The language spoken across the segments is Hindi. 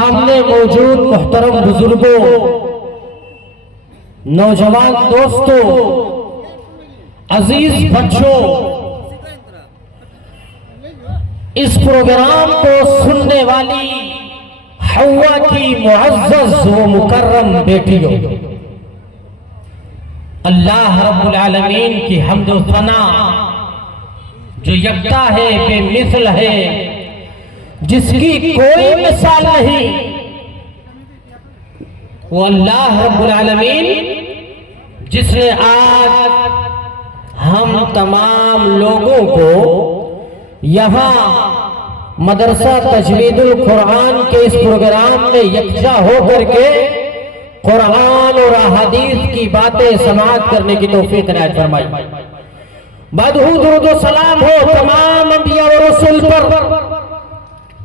सामने मौजूद मुहतरम बुजुर्गों, नौजवान दोस्तों, अजीज बच्चों, इस प्रोग्राम को सुनने वाली हवा की मुअज़्ज़ज़ व मुकर्रम बेटियों, अल्लाह रब्बुल आलमीन की हम्द व सना जो यकता है, बेमिसल है, जिसकी कोई मिसाल नहीं, वो अल्लाह रब्बुल आलमीन जिसने आज हम तमाम लोगों को यहाँ मदरसा तजवीदुल कुरान के इस प्रोग्राम में यकजा होकर के कुरान और अहादीस की बातें समाअत करने की तौफीक इनायत फरमाई। बदहू दुरूद व सलाम हो तमाम अंबिया और रसूल पर,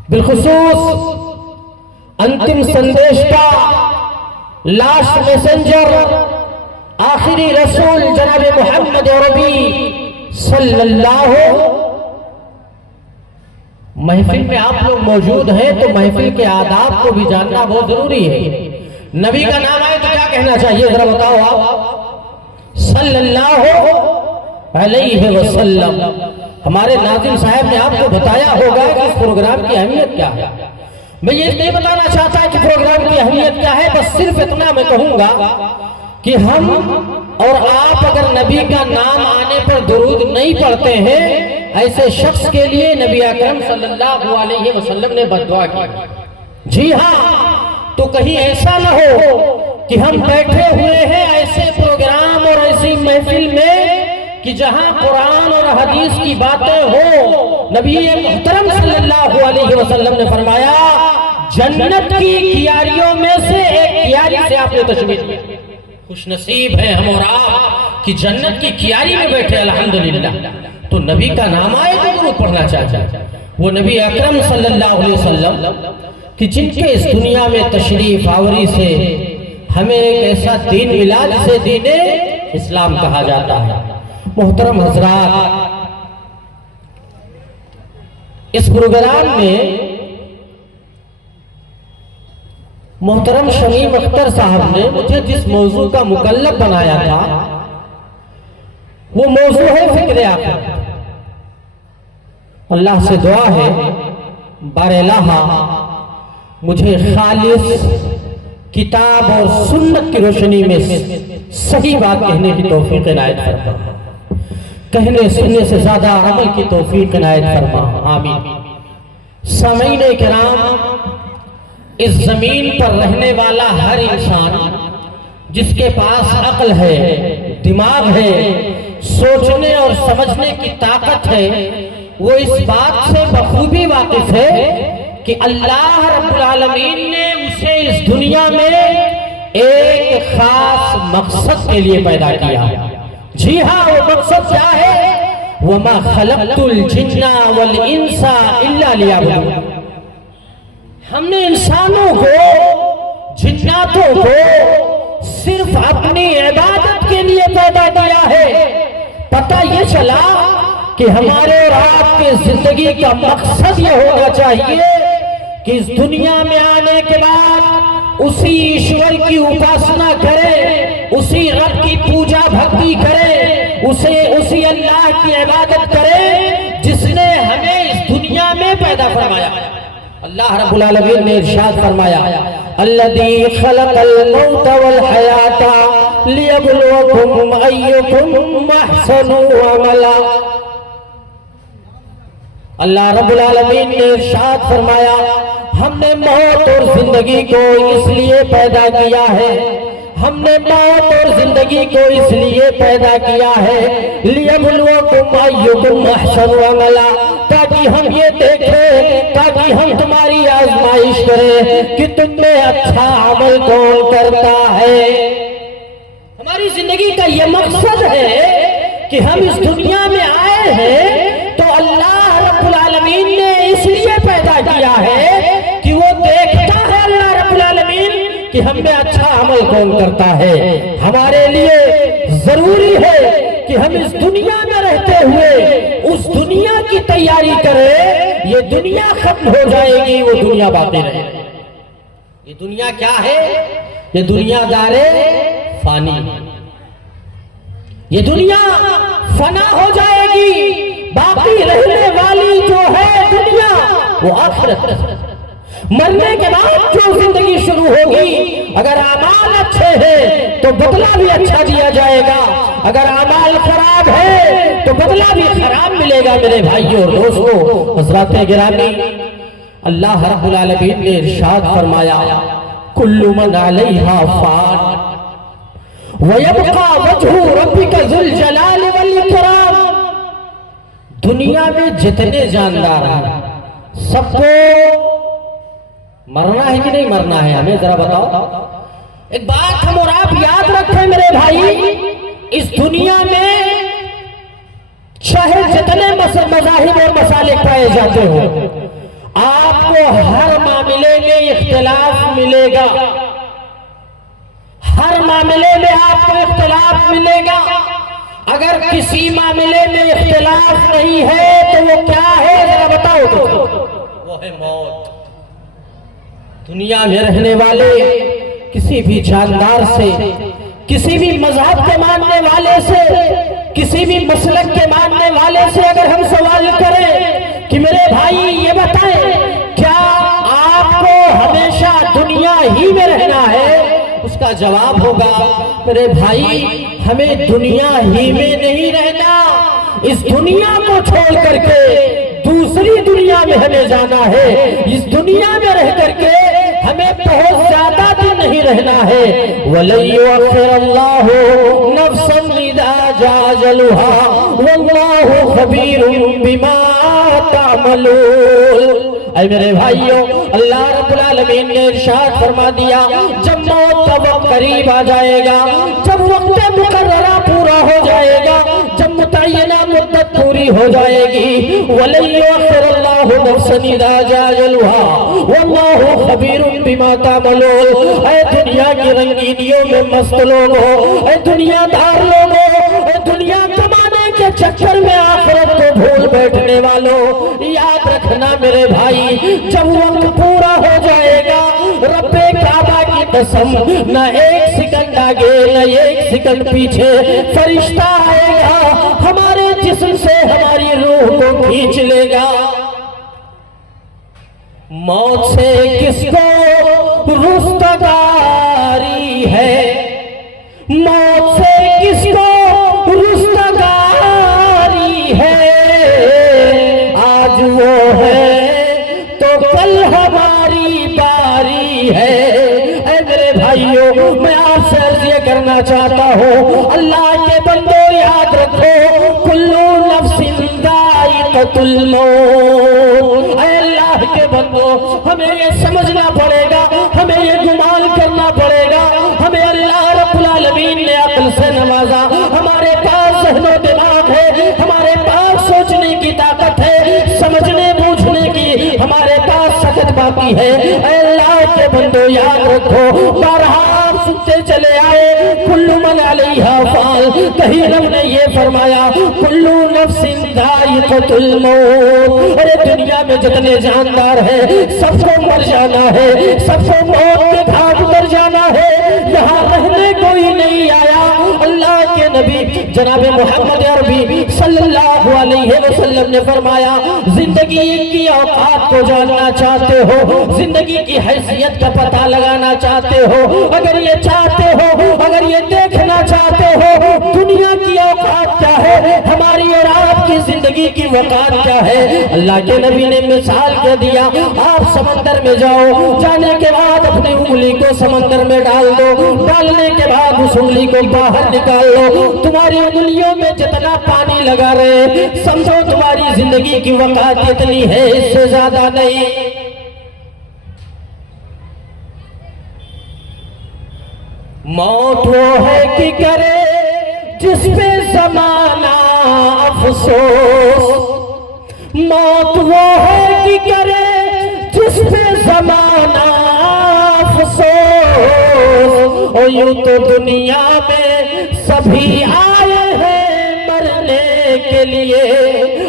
बिलखुसूस अंतिम संदेश का लास्ट मैसेंजर आखिरी रसूल जनाब मोहम्मद अरबी सल्लल्लाहु। महफिल में आप लोग मौजूद हैं तो महफिल के आदाब को भी जानना बहुत जरूरी है। नबी का नाम आए तो क्या कहना चाहिए, जरा बताओ आप। सल्लल्लाहु अलैहि वसल्लम। हमारे नाज़िम साहब ने आपको बताया होगा कि इस प्रोग्राम की अहमियत क्या है। मैं ये नहीं बताना चाहता कि प्रोग्राम की अहमियत क्या है, बस सिर्फ इतना मैं कहूंगा कि हम और आप अगर नबी का नाम आने पर दुरूद नहीं पढ़ते हैं, ऐसे शख्स के लिए नबी अकरम सल्लल्लाहु अलैहि वसल्लम ने बद्दुआ की। जी हाँ, तो कहीं ऐसा न हो कि हम बैठे हुए हैं ऐसे प्रोग्राम और ऐसी महफिल में कि जहां कुरान और हदीस की बातें हो। नबी मुहतरम सल्लल्लाहु अलैहि वसल्लम ने फरमाया, जन्नत की कियारियों में से एक कियारी से आपने तशबीह की। खुशनसीब है हम और आप कि जन्नत की कियारी में बैठे, अल्हम्दुलिल्लाह। तो नबी का नाम आए तो जरूर पढ़ना चाहिए। वो नबी अकरम सल्लल्लाहु अलैहि वसल्लम कि जिनके इस दुनिया में तशरीफ आवरी से हमें एक ऐसा दीन मिला जिसे दीने इस्लाम कहा जाता है। मोहतरम हजरात, इस प्रोग्राम में मोहतरम शमीम अख्तर साहब ने मुझे जिस मौजू का मुकल्लफ बनाया था वो मौजू है फिक्र आखिरत। अल्लाह से दुआ है बारेलाहा मुझे खालिस किताब और सुन्नत की रोशनी में सही बात कहने की तौफीक इनायत फरमा। कहने सुनने से ज्यादा अमल की तौफीक इनायत फरमा, आमीन। सामीन किराम, इस जमीन पर रहने वाला हर इंसान जिसके पास अक्ल है, दिमाग है, सोचने और समझने की ताकत है, वो इस बात से बखूबी वाकिफ है कि अल्लाह रब्बुल आलमीन ने उसे इस दुनिया में एक खास मकसद के लिए पैदा किया। जी हाँ, वो मकसद क्या है? वमा खलक़तुल जिन्ना वल इंसा इल्ला लियअबुदून। हमने इंसानों को, जिन्नातों को सिर्फ अपनी इबादत के लिए पैदा किया है। पता ये चला कि हमारे और आपके जिंदगी का मकसद ये होना चाहिए कि इस दुनिया में आने के बाद उसी ईश्वर की उपासना करें, उसी रब की पूजा भक्ति करें, उसी अल्लाह की इबादत करें जिसने हमें इस दुनिया में पैदा फरमाया। अल्लाह रब्बुल आलमीन ने इरशाद फरमाया, अल्लज़ी खलक़ल मौत वल हयाता लियब्लुवकुम अय्युकुम अहसनु अमला। अल्लाह रब्बुल आलमीन ने इरशाद फरमाया, हमने मौत और जिंदगी को इसलिए पैदा किया है, हमने मौत और जिंदगी को इसलिए पैदा किया है, लियब्लुवकुम अय्युकुम अहसनु अमला, ताकि हम ये देखें, ताकि हम तुम्हारी आजमाइश करें कि तुम में अच्छा अमल कौन करता है। हमारी जिंदगी का ये मकसद है कि हम इस दुनिया में आए हैं तो अल्लाह रब्बुल आलमीन ने इसलिए पैदा किया है कि वो देखता है, अल्लाह रब्बुल आलमीन, कि हम में अच्छा अमल कौन करता है। हमारे लिए जरूरी है कि हम इस दुनिया में रहते हुए उस दुनिया की तैयारी करें। ये दुनिया खत्म हो जाएगी, वो दुनिया बाकी रहेगी। ये दुनिया क्या है? ये दुनियादारे फानी, ये दुनिया फना हो जाएगी। बाकी रहने वाली जो है दुनिया वो आखिरत। मरने के बाद जो जिंदगी शुरू होगी, अगर आमाल अच्छे हैं तो बदला भी अच्छा दिया जाएगा, अगर आमाल खराब है तो बदला भी खराब मिलेगा। मेरे भाइयों और दोस्तों, हज़रात गिरामी, अल्लाह रब्बुल आलमीन ने इरशाद फरमाया, कुल्लु मन अलैहा फान व यबका वजहु रब्बिका ज़ुल जलाल वल इकराम। दुनिया में जितने जानदार हैं सबको मरना है कि नहीं मरना है? हमें जरा बताओ। एक बात हम और आप याद रखें मेरे भाई, इस दुनिया में चाहे जितने मज़ाहिब और मसालिक पाए जाते हो, आपको हर मामले में इख्तिलाफ मिलेगा, हर मामले में आपको इख्तिलाफ मिलेगा। अगर किसी मामले में इख्तिलाफ नहीं है तो वो क्या है जरा बताओ तो? वो है मौत। दुनिया में रहने वाले किसी भी जानदार से, किसी भी मजहब के मानने वाले से, किसी भी मसलक के मानने वाले से अगर हम सवाल करें कि मेरे भाई ये बताएं, क्या आपको हमेशा दुनिया ही में रहना है? उसका जवाब होगा, मेरे भाई हमें दुनिया ही में नहीं रहना, इस दुनिया को छोड़ करके दूसरी दुनिया में हमें जाना है। इस दुनिया में रह करके हमें बहुत ज्यादा दिन नहीं रहना है। वलयुअख्खिरुल्लाहु नफ्सन इज़ा जाअ अजलुहा वल्लाहु खबीरुम बिमा तामलून। ऐ मेरे भाइयों, अल्लाह रब्बुल आलमीन ने इरशाद फरमा दिया, जब मौत का वक्त करीब आ जाएगा, जब वक्त मुकर्ररा पूरा हो जाएगा, जब मुतय्यना मुद्दत पूरी हो जाएगी, वलयुअख्खिरुल्लाहु नफ्सन इज़ा जाअ अजलुहा वल्लाहु खबीरुम बिमा तामलून। ऐ दुनिया की रंगीनियों में मस्त लोगों, ऐ दुनियादार लोगों, ऐ दुनिया कमाने के चक्कर में आखिरत को भूल बैठने वालों, याद रखना मेरे भाई, जब वक्त पूरा हो जाएगा, रब्बे काबा की कसम, न एक सेकंड आगे न एक सेकंड पीछे फरिश्ता आएगा, हमारे जिस्म से हमारी रूह को खींच लेगा। मौत से किसको रुस्तगारी है? मौत से किसको रुस्तगारी है? आज वो है तो कल हमारी बारी है। ऐ मेरे भाइयों, मैं आपसे अर्ज़ ये करना चाहता हूँ, अल्लाह के बंदो याद रखो, कुल्लू नफ्सिन ज़ाइक़तुल मौत। ऐ अल्लाह के बंदो, हमें ये समझना पड़ेगा, हमें ये गुमान करना पड़ेगा, हमें अल्लाह रब्बुल आलमीन ने अक्ल से नवाजा, हमारे पास ज़हनो दिमाग है, हमारे पास सोचने की ताकत है, समझने बूझने की हमारे पास सकत बाकी है। अल्लाह के बंदो याद रखो, बारहा सुनते चले आए, कुल्लू मन अलैहा फान, कहीं रब ने ये फरमाया, कुल्लू नफ्सिन ज़ाइक़तुल मौत। अरे दुनिया में जितने जानदार हैं सबको मर जाना है, सबको मौत के घाट पर जाना है, यहाँ रहने कोई नहीं आया। अल्लाह के नबी जनाब मोहम्मद अरबी सल्लल्लाहु अलैहि वसल्लम ने फरमाया, जिंदगी की औकात को जानना चाहते हो, जिंदगी की हैसियत का पता लगाना चाहते हो, अगर ये चाहते हो, अगर ये देखना चाहते हो दुनिया की औकात क्या है, हमारी और आपकी जिंदगी की वकात क्या है, अल्लाह के नबी ने मिसाल कह दिया, आप समंदर में जाओ, जाने के बाद अपनी उंगली को समंदर में डाल दो, डालने के बाद उस उंगली को बाहर निकाल लो, तुम्हारी उंगलियों में जितना पानी लगा रहे समझो तुम्हारी जिंदगी की वकात इतनी है, इससे ज्यादा नहीं। मौत वो है कि करे जिस पे ज़माना अफसोस, मौत वो है कि करे जिस पे ज़माना अफसोस। और यूं तो दुनिया में सभी आए हैं मरने के लिए,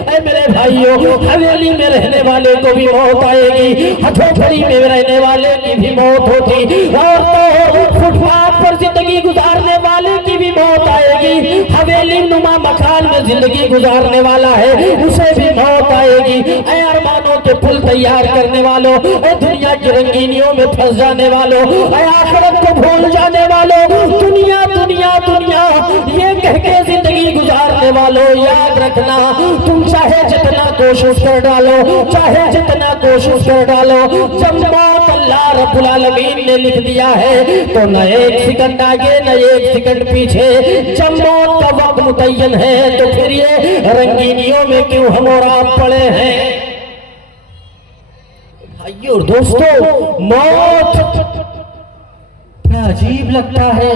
ऐ मेरे भाइयों, हवेली में रहने वाले को भी मौत आएगी, हथौड़ी में रहने वाले की भी मौत होती, और तो फुटपाथ पर जिंदगी गुजारने वाले की भी मौत आएगी, हवेली नुमा मकान में जिंदगी गुजारने वाला है उसे भी मौत आएगी। ऐ अरमानों के पुल तैयार करने वालों, ऐ दुनिया की रंगीनियों में फंस जाने वालों, ऐ आखिरत को भूल जाने वालों, दुनिया दुनिया दुनिया ये कह के जिंदगी गुजारने वालों, याद रखना तुम चाहे जितना कोशिश कर डालो, चाहे जितना कोशिश कर डालो, जब मौत अल्लाह रब्बुल आलमीन ने लिख दिया है तो न एक सेकंड आगे न एक सेकंड पीछे, जब मौत का वक्त मुतय्यन है तो फिर ये रंगीनियों में क्यों हम और आप पड़े हैं। भाइयों और दोस्तों, मौत बड़ा अजीब लगता है,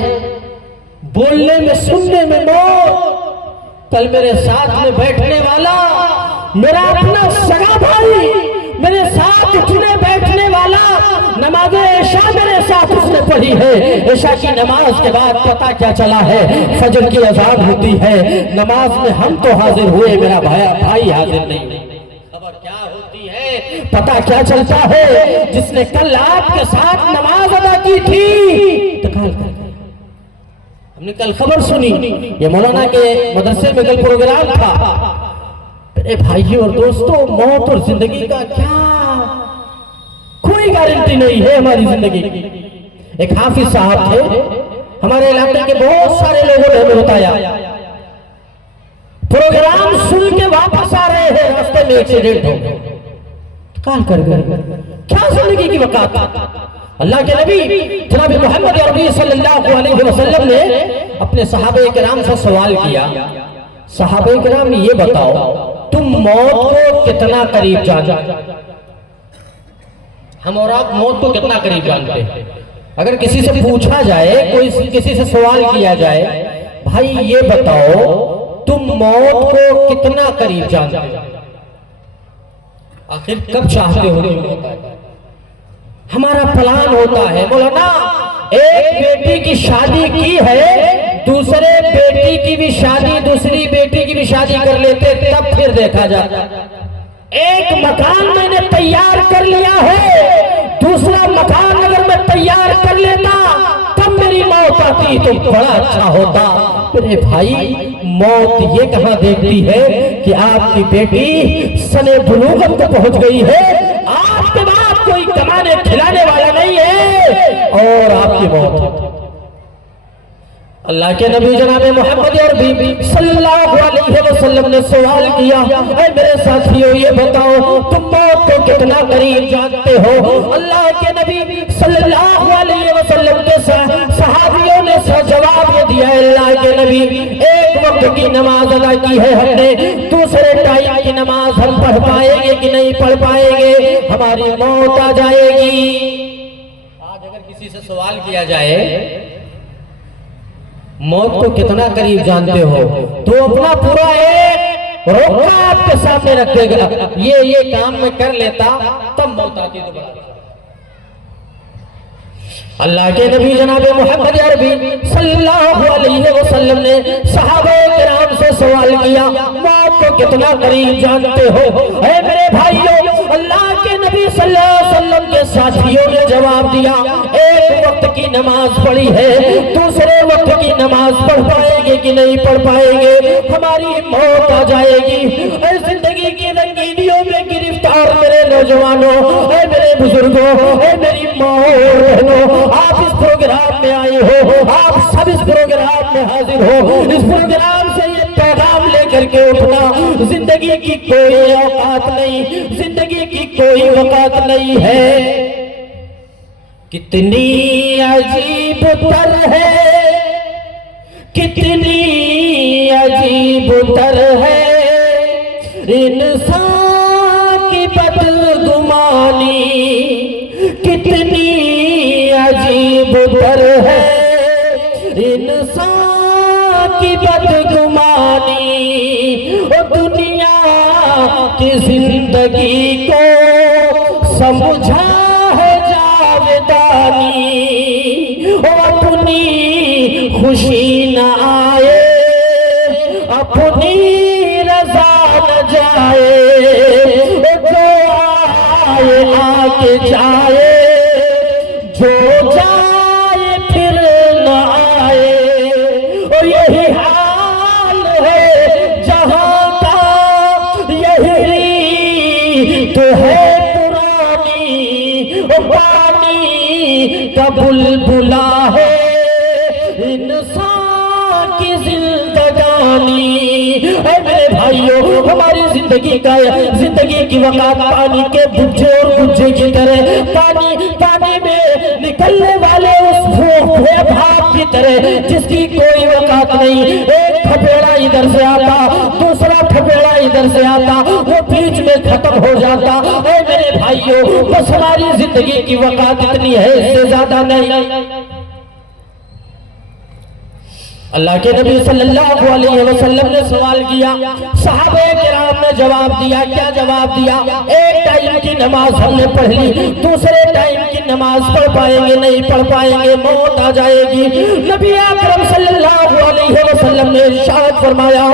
बोलने में सुनने में मौत। कल मेरे साथ में बैठने वाला मेरा अपना सगा भाई, मेरे साथ उठने बैठने वाला, नमाज इशा मेरे साथ उसने पढ़ी है, इशा की नमाज के बाद पता क्या चला है, फजर की अजान होती है, नमाज में हम तो हाजिर हुए, मेरा भाई हाजिर नहीं। खबर क्या होती है, पता क्या चलता है, जिसने कल आपके साथ नमाज अदा की थी, हमने कल खबर सुनी, ये मौलाना के मदरसे में कल प्रोग्राम था। अरे भाइयों और दोस्तों, मौत और जिंदगी का क्या कोई गारंटी नहीं है हमारी जिंदगी की। एक हाफिज साहब थे, हमारे इलाके के बहुत सारे लोगों ने हमें बताया, प्रोग्राम सुन के वापस आ रहे हैं, रास्ते में एक्सीडेंट हो गया, काल कर गए। क्या जिंदगी की वकात। अल्लाह के नबी जनाब मोहम्मद अरबी सल्लल्लाहु अलैहि वसल्लम ने अपने सहाबे किराम से सवाल किया, सहाबे किराम ये बताओ तुम मौत को कितना करीब जानते? हम और आप मौत को कितना करीब जानते हैं? अगर किसी से पूछा जाए, कोई किसी से सवाल किया जाए, भाई ये बताओ तुम मौत को कितना करीब जानते हो, आखिर कब चाहते हो? हमारा प्लान होता है, मौलाना एक बेटी की शादी की है, दूसरे बेटी की भी शादी, दूसरी बेटी की भी शादी कर लेते, तब फिर देखा जाता। एक मकान मैंने तैयार कर लिया है, दूसरा मकान अगर मैं तैयार कर लेता तब मेरी मौत आती तो बड़ा अच्छा होता। अरे भाई, मौत ये कहां देखती है कि आपकी बेटी सने बुलूगत को पहुंच गई है, आपके बाद कोई कमाने खिलाने वाला नहीं है और आपकी मौत। अल्लाह के नबी जनाब मोहम्मद अरबी सल्लल्लाहु अलैहि वसल्लम ने सवाल किया, ऐ मेरे साथियों ये बताओ तुम मौत को कितना करीब जानते हो? अल्लाह के नबी सल्लल्लाहु अलैहि वसल्लम के सहाबियों ने जवाब ये दिया, अल्लाह के नबी एक वक्त की नमाज अदा की है हमने, दूसरे टाइम की नमाज हम पढ़ पाएंगे कि नहीं पढ़ पाएंगे, हमारी मौत आ जाएगी। आज अगर किसी से सवाल किया जाए मौत को कितना करीब जानते हो, तो अपना पूरा एक रोका आपके सामने रख देगा, ये काम मैं कर लेता तब मौत आती तो बड़ा। अल्लाह के नबी जनाब मोहम्मद अरबी सल्लल्लाहु अलैहि वसल्लम ने सहाबा किराम से सवाल किया, मौत को कितना करीब जानते हो? ऐ मेरे भाइयों, अल्लाह के नबी सल्लल्लाहु अलैहि वसल्लम के साथियों ने जवाब दिया, एक वक्त की नमाज पढ़ी है, दूसरे वक्त की नमाज पढ़ पाएंगे कि नहीं पढ़ पाएंगे, हमारी मौत आ जाएगी। ऐ जिंदगी की रंगीनियों में गिरफ्तार मेरे नौजवानों, ऐ मेरे बुजुर्गों, ऐ मेरी माँ और बहनों, आप इस प्रोग्राम में आए हो, आप सब इस प्रोग्राम में हाजिर हो, इस प्रोग्राम से ये पैगाम लेकर के उठना, जिंदगी की कोई औकात नहीं, जिंदगी की कोई वकात नहीं है। कितनी अजीब तर है, कितनी अजीब तर है इंसान की बदगुमानी, कितनी अजीब तर है इंसान की बदगुमानी, ओ दुनिया की जिंदगी को समझा है जावेदानी, ओ अपनी खुशी न आए, अपनी रजा न जाए, के जाए, जो जाए फिर न आए। और यही हाल है जहां का, यही तो है पुरानी पानी का बुलबुला है इंसान की जिंदगानी। मेरे भाइयों, हमारी जिंदगी की वक़्त पानी के बुझे और गुज्जे की तरह, पानी में निकलने वाले उस भाप की तरह जिसकी कोई वक़्त नहीं। एक थपेड़ा इधर से आता, दूसरा थपेड़ा इधर से आता, वो बीच में खत्म हो जाता है। मेरे भाइयों, बस हमारी जिंदगी की वक़्त इतनी है, इससे ज्यादा नहीं। अल्लाह के नबी सल्लल्लाहु अलैहि वसल्लम ने सवाल किया, सहाबे किराम ने जवाब दिया। क्या जवाब दिया? एक टाइम की नमाज हमने पढ़ ली, दूसरे टाइम की नमाज पढ़ पाएंगे नहीं पढ़ पाएंगे, मौत आ जाएगी। नबी अकरम सल्लल्लाहु अलैहि वसल्लम ने इरशाद फरमाया,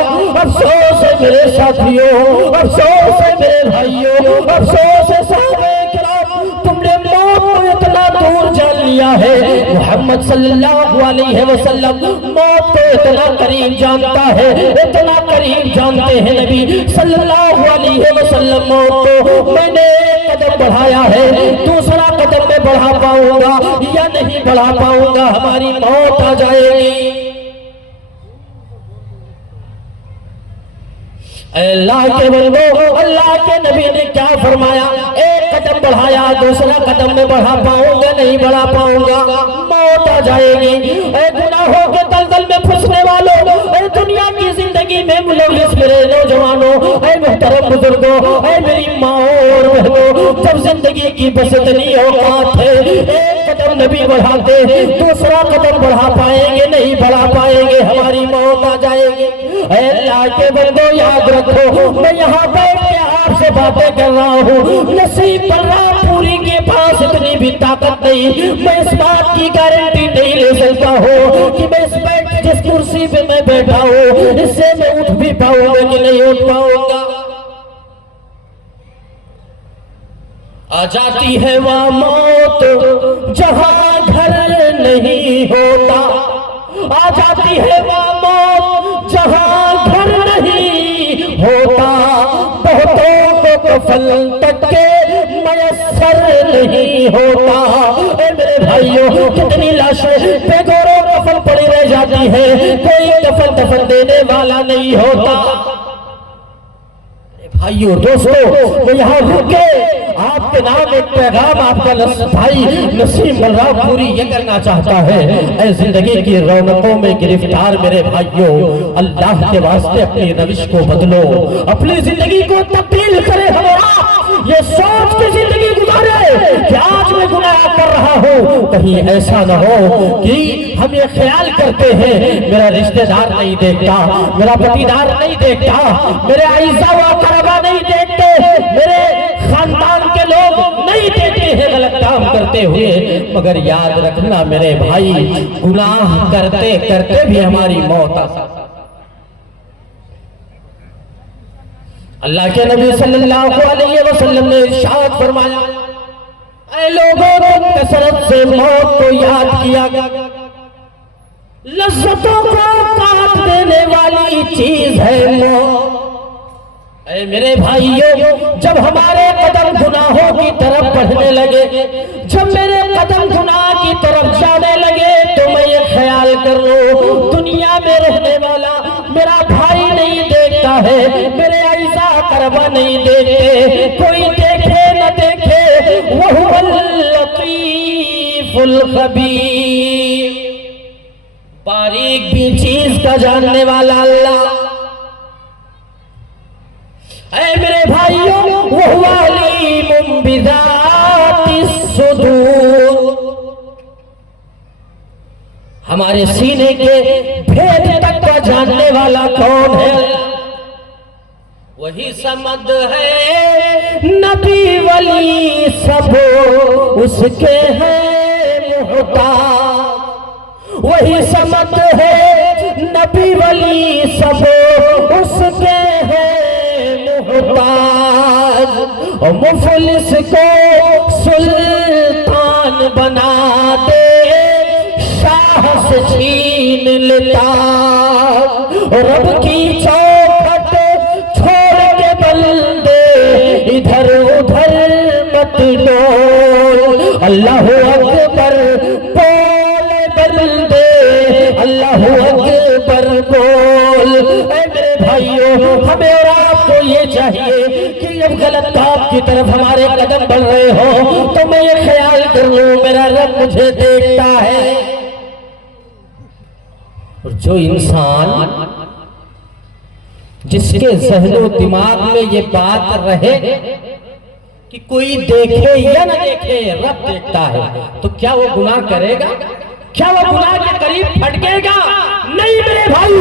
अफसोस है मेरे साथियों, अफसोस है मेरे भाइयों, अफसोस है सहाबे किराम, तुमने मौत को इतना दूर जान लिया है। मोहम्मद सल्लल्लाहु अलैहि वसल्लम मौत को इतना करीब जानता है, इतना करीब जानते हैं नबी सल्लल्लाहु अलैहि वसल्लम मौत को। मैंने एक कदम बढ़ाया है, दूसरा कदम में बढ़ा पाऊंगा या नहीं बढ़ा पाऊंगा, हमारी मौत आ जाएगी। अल्लाह के बंदो, अल्लाह के नबी ने क्या फरमाया? एक कदम बढ़ाया, दूसरा कदम में बढ़ा पाऊंगा नहीं बढ़ा पाऊंगा, मौत आ जाएगी। गुनाहों के दलदल में फंसने वालों, दुनिया की जिंदगी में मुलव्विस मेरे नौजवानों, मुहतरम बुजुर्गों, मेरी माँ और बहनों, जब जिंदगी की बस इतनी औकात है, एक कदम नबी बढ़ाते, दूसरा कदम बढ़ा पाएंगे नहीं बढ़ा पाएंगे, हमारी मौत आ जाएगी। अल्लाह के बंदो, याद रखो, मैं यहाँ बैठ के आपसे बातें कर रहा हूँ, नसीब बल्ला पूरी के पास इतनी भी ताकत नहीं, मैं इस बात की गारंटी नहीं ले सकता हूँ कि मैं जिस कुर्सी पे मैं बैठा हूँ इससे मैं उठ भी पाऊंगा कि नहीं उठ पाऊंगा। आ जाती है वह मौत जहां घर नहीं होता, आ जाती है वह मौत जहां घर नहीं होता, बहुतों को कफन तक के मयस्सर नहीं होता। मेरे भाइयों, कितनी लाशें बेगौरों कफन पड़ी रह जाती है, कोई कफन दफन देने वाला नहीं होता। भाइयों दोस्तों, वो यहाँ रुके, आपके नाम एक पैगाम आपका भाई नसीम मर्रा पूरी ये करना चाहता है। ऐ जिंदगी की रौनकों में गिरफ्तार मेरे भाइयों, अल्लाह के वास्ते अपनी रविश को बदलो, अपनी जिंदगी को तब्दील करे। हमारा ये सोच के जिंदगी गुजारे कि आज मैं गुनाह कर रहा हूँ, कहीं ऐसा न हो कि हम ये ख्याल करते हैं मेरा रिश्तेदार नहीं देखता, मेरा पटीदार नहीं देखता, मेरे आइज़ा व अक़रबा नहीं देखते, मेरे खानदान के लोग नहीं देखते हैं गलत काम करते हुए। मगर याद रखना मेरे भाई, गुनाह करते करते भी हमारी मौत आ सकती। अल्लाह के नबी सल्लल्लाहु अलैहि वसल्लम ने इरशाद फरमाया, ऐ लोगों, तुम कसरत से मौत को याद किया, लज्जतों को काट देने वाली चीज है मौत। ऐ मेरे भाइयों, जब हमारे कदम गुनाहों की तरफ बढ़ने लगे, जब मेरे कदम गुनाह की तरफ जाने लगे, तो मैं ये ख्याल कर लो, दुनिया में रहने वाला मेरा भाई नहीं देखता है, मेरे आइज़ा अक़रबा नहीं देखते, कोई देखे न देखे, वहुवल लतीफुल खबीर, बारीक भी चीज का जानने वाला अल्लाह। ऐ मेरे भाइयों, वह अलीमुम बिज़ातिस सुदूर, हमारे सीने के भेद तक का जानने वाला कौन है? वही समद है, नबी वली सब उसके हैं मुहताज, वही समद है, नबी वली सब उसके हैं मुहताज। और मुफलिस को सुल्तान बना दे, शाह से छीन लेता। रब की चौखट छोड़ के बंदे इधर उधर मत डोल। अल्लाह अकबर बोल बंदे, अल्लाह अकबर बोल। मेरे भाइयों, हमें और आपको ये चाहिए कि जब गलत काम की तरफ हमारे कदम बढ़ रहे हो तो मैं ये ख्याल कर लूं मेरा रब मुझे देखता है। और जो इंसान जिसके ज़हनो दिमाग में ये बात रहे कि कोई देखे या न देखे रब देखता है, तो क्या वो गुनाह करेगा? क्या वो गुनाह के करीब फटकेगा? नहीं मेरे भाई,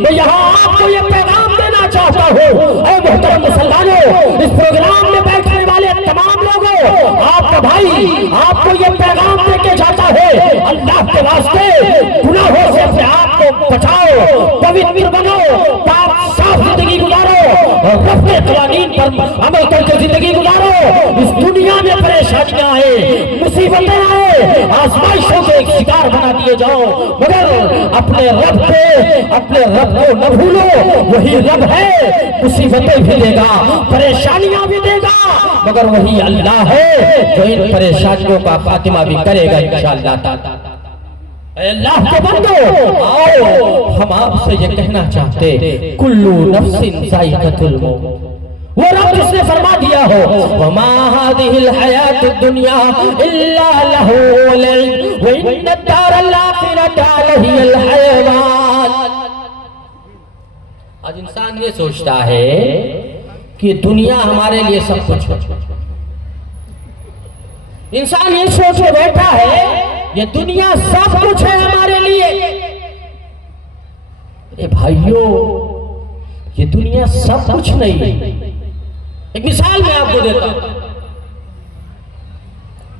मैं यहाँ आपको ये पैगाम देना चाहता हूँ। ऐ मोहतरम मुसलमानों, इस प्रोग्राम में बैठने वाले तमाम लोगों, आपका भाई आपको ये पैगाम देके जाता है, अल्लाह के वास्ते गुनाहों से अपने आप को बचाओ, पवित्र बनो, पाक साफ जिंदगी गुजारो और रब के क़वानीन पर अमल करके जिंदगी गुजारो। इस दुनिया में परेशानियां आए, मुसीबतें आए, आजमाइशों के एक शिकार बना दिए जाओ, मगर अपने रब को न भूलो। वही रब है, मुसीबतें भी देगा, परेशानियां भी देगा, मगर वही अल्लाह है जो इन परेशानियों का खात्मा भी करेगा इंशाअल्लाह। अल्लाह के बंदो, आओ हम आपसे ये कहना चाहते, कुल्लू नफ्सिन ज़ाइक़तुल मौत। वो रब जिसने फरमा दिया हो, वमा हादिहिल हयातुद दुनिया इल्ला लहू व लइब व इन्नद दारल आखिरता लहियल हयवान। आज इंसान ये सोचता है कि दुनिया हमारे लिए सब कुछ है। इंसान ये सोच के बैठा है ये दुनिया सब कुछ है हमारे लिए। अरे भाइयों, ये दुनिया सब कुछ नहीं। एक मिसाल मैं आपको देता हूं।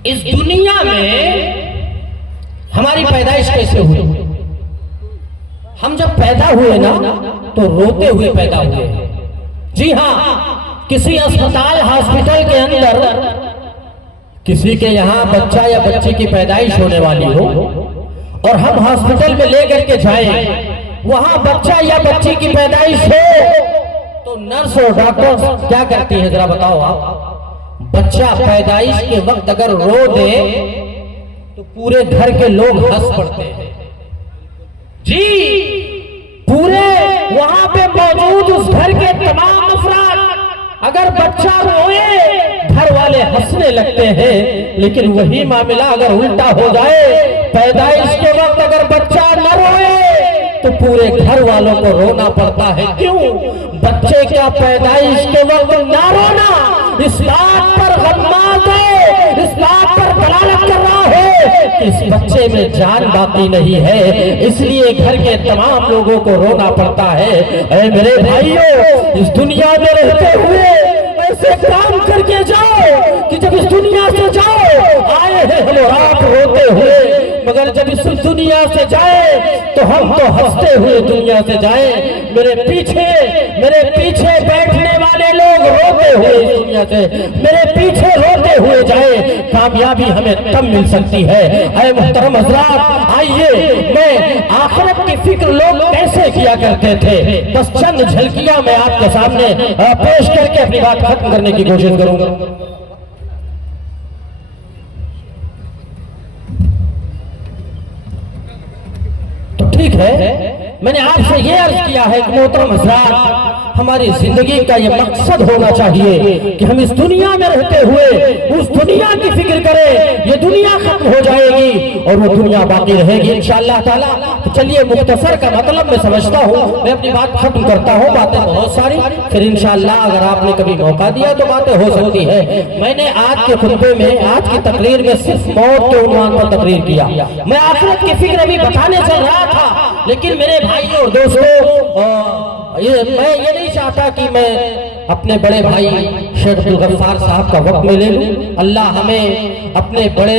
इस दुनिया में हमारी पैदाइश कैसे हुई? हम जब पैदा हुए ना तो रोते हुए पैदा हुए। जी हाँ, किसी अस्पताल हॉस्पिटल के अंदर किसी के यहाँ बच्चा या बच्ची की पैदाइश होने वाली हो और हम हॉस्पिटल में लेकर के जाएं, वहां बच्चा या बच्ची की पैदाइश हो तो नर्स और डॉक्टर क्या करती है जरा बताओ आप? बच्चा पैदाइश के वक्त अगर रो दे तो पूरे घर के लोग हंस पड़ते हैं। जी, पूरे वहां पे मौजूद उस घर के तमाम अफराद अगर बच्चा रोए घर वाले हंसने लगते हैं। लेकिन वही मामला अगर उल्टा हो जाए, पैदाइश के वक्त अगर बच्चा न रोए तो पूरे घर वालों को रोना पड़ता है। क्यों? बच्चे का पैदाइश के वक्त ना रोना इस बात पर गम्माज़ है, इस बात पर दलालत कर रहा है कि इस बच्चे में जान बाकी नहीं है, इसलिए घर के तमाम लोगों को रोना पड़ता है। ऐ मेरे भाइयों, इस दुनिया में रहते हुए ऐसे काम करके जाओ कि जब इस दुनिया से जाओ, आए हैं हम और आप रोते हुए, मगर जब इस दुनिया से जाए तो हम तो हंसते हुए दुनिया से जाए। मेरे पीछे बैठने वाले लोग रोते हुए इस दुनिया से मेरे पीछे रोते हुए जाए। कामयाबी हमें तब मिल सकती है। ऐ मुहतरम हज़रात, आइए मैं आखिरत की फिक्र लोग कैसे किया करते थे बस चंद झलकियां मैं आपके सामने पेश करके अपनी बात खत्म करने की कोशिश करूंगा। तो ठीक है, मैंने आपसे ये अर्ज किया है कि मोहतरम हज़रात, हमारी जिंदगी का ये मकसद होना चाहिए कि हम इस दुनिया में रहते हुए उस दुनिया की फिक्र करें। ये दुनिया खत्म हो जाएगी और वो दुनिया बाकी रहेगी इंशाअल्लाह ताला। तो चलिए, मुख्तसर का मतलब मैं समझता हूँ, मैं अपनी बात खत्म करता हूँ। बातें बहुत सारी, फिर इंशाअल्लाह अगर आपने कभी मौका दिया तो बातें हो सकती है। मैंने आज के खुतबे में, आज की तकरीर में सिर्फ मौत के उन्वान पर तकरीर किया। मैं आखिरत की फिक्र अभी बताने चल रहा था, लेकिन मेरे भाइयों और दोस्तों, मैं ये नहीं चाहता कि मैं अपने बड़े भाई शेख अब्दुल गफ्फार साहब का वक्त में ले लूं। अल्लाह हमें अपने बड़े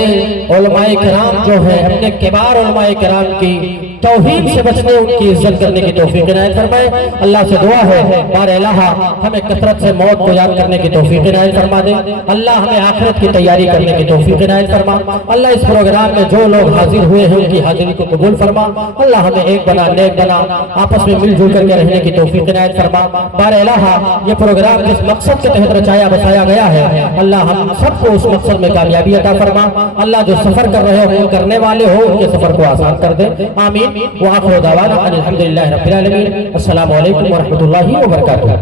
उलमाए किराम जो है, अपने किबार उलमाए किराम की तौहीन से बचने, उनकी इज्जत करने की तौफीक इनायत फरमाए। अल्लाह से दुआ है बार इलाहा हमें कसरत से मौत को याद करने की तौफीक इनायत फरमा दे। अल्लाह हमें आखिरत की तैयारी करने की तौफीक इनायत फरमा। अल्लाह इस प्रोग्राम में जो लोग हाजिर हुए हैं उनकी हाजिरी को कबूल फरमा। अल्लाह हमें एक बना, नेक बना, आपस में मिलजुल करके रहने की तौफीक इनायत फरमा। बार इलाहा ये प्रोग्राम जिस मकसद के तहत रचाया बसाया गया है, अल्लाह हम सबको उस मकसद में कामयाबी अता फरमा। अल्लाह जो सफर कर रहे हो, करने वाले हो, उनके सफर को आसान कर दे। आमीन। व आखिर दावाना अल्हम्दुलिल्लाहि रब्बिल आलमीन। अस्सलामु अलैकुम व रहमतुल्लाहि व बरकातुहू।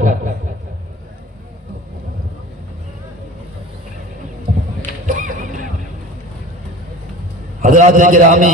हज़रात गिरामी